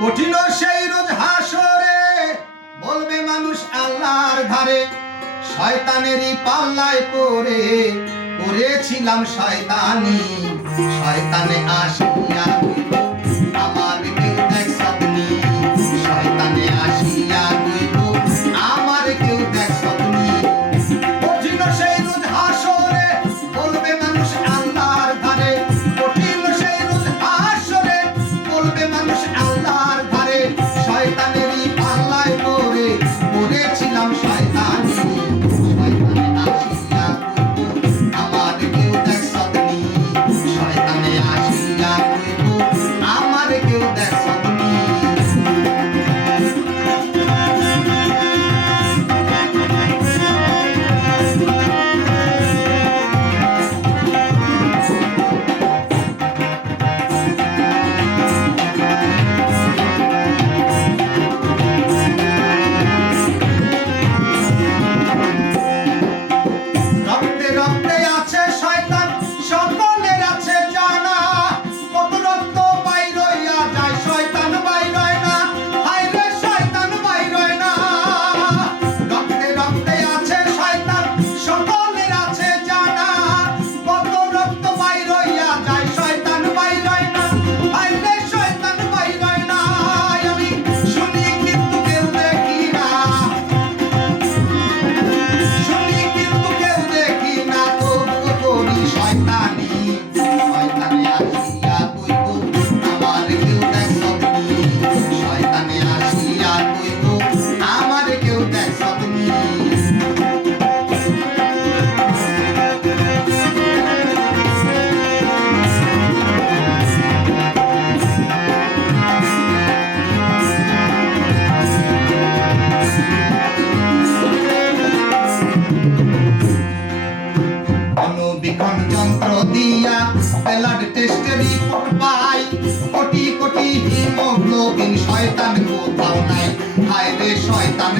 কঠিন সেই রোজ হাসরে বলবে মানুষ আল্লাহর ধারে, শয়তানেরই পাল্লায় পড়ে করেছিলাম শয়তানি। শয়তানে আসিয়া কইব আমার কেউ দেখছনি, শয়তানে আসিয়া কইব আমার কেউ দেখছনি। কঠিন সেই রোজ হাসরে বলবে মানুষ আল্লাহর ধারে, কঠিন সেই রোজ হাসরে বলবে মানুষ আল্লাহর ধারে, শয়তানেরই পাল্লায় পড়ে করেছিলাম শয়তানি। শয়তানে আসিয়া কইব আমার কেউ দেখছনি, শয়তানে আসিয়া কইব আমার কেউ দেখছনি। রক্তে রক্তে আছে শয়তান, সকলের আছে জানা, কত রক্ত বাইর হইয়া যায় শয়তান বাইর হয় না, হায় রে শয়তান বাইর হয় না। রক্তে রক্তে আছে শয়তান, সকলের আছে জানা, কত রক্ত বাইর হইয়া যায় শয়তান বাইর হয় না, হায় রে শয়তান বাইর হয় না। আমি শুনি কিন্তু কেউ দেখি না, শুনি কিন্তু কেউ দেখি না, তবুও করি শয়তানি। শয়তানে আসিয়া কইব আমার কেউ দেখছনি, শয়তানে আসিয়া কইব আমার কেউ দেখছনি। অনুবীক্ষণ যন্ত্র দিয়া ব্লাড টেস্টের রিপোর্ট পাই, কোটি কোটি হিমোগ্লোবিন শয়তান কোথাও নাই, হায় রে শয়তান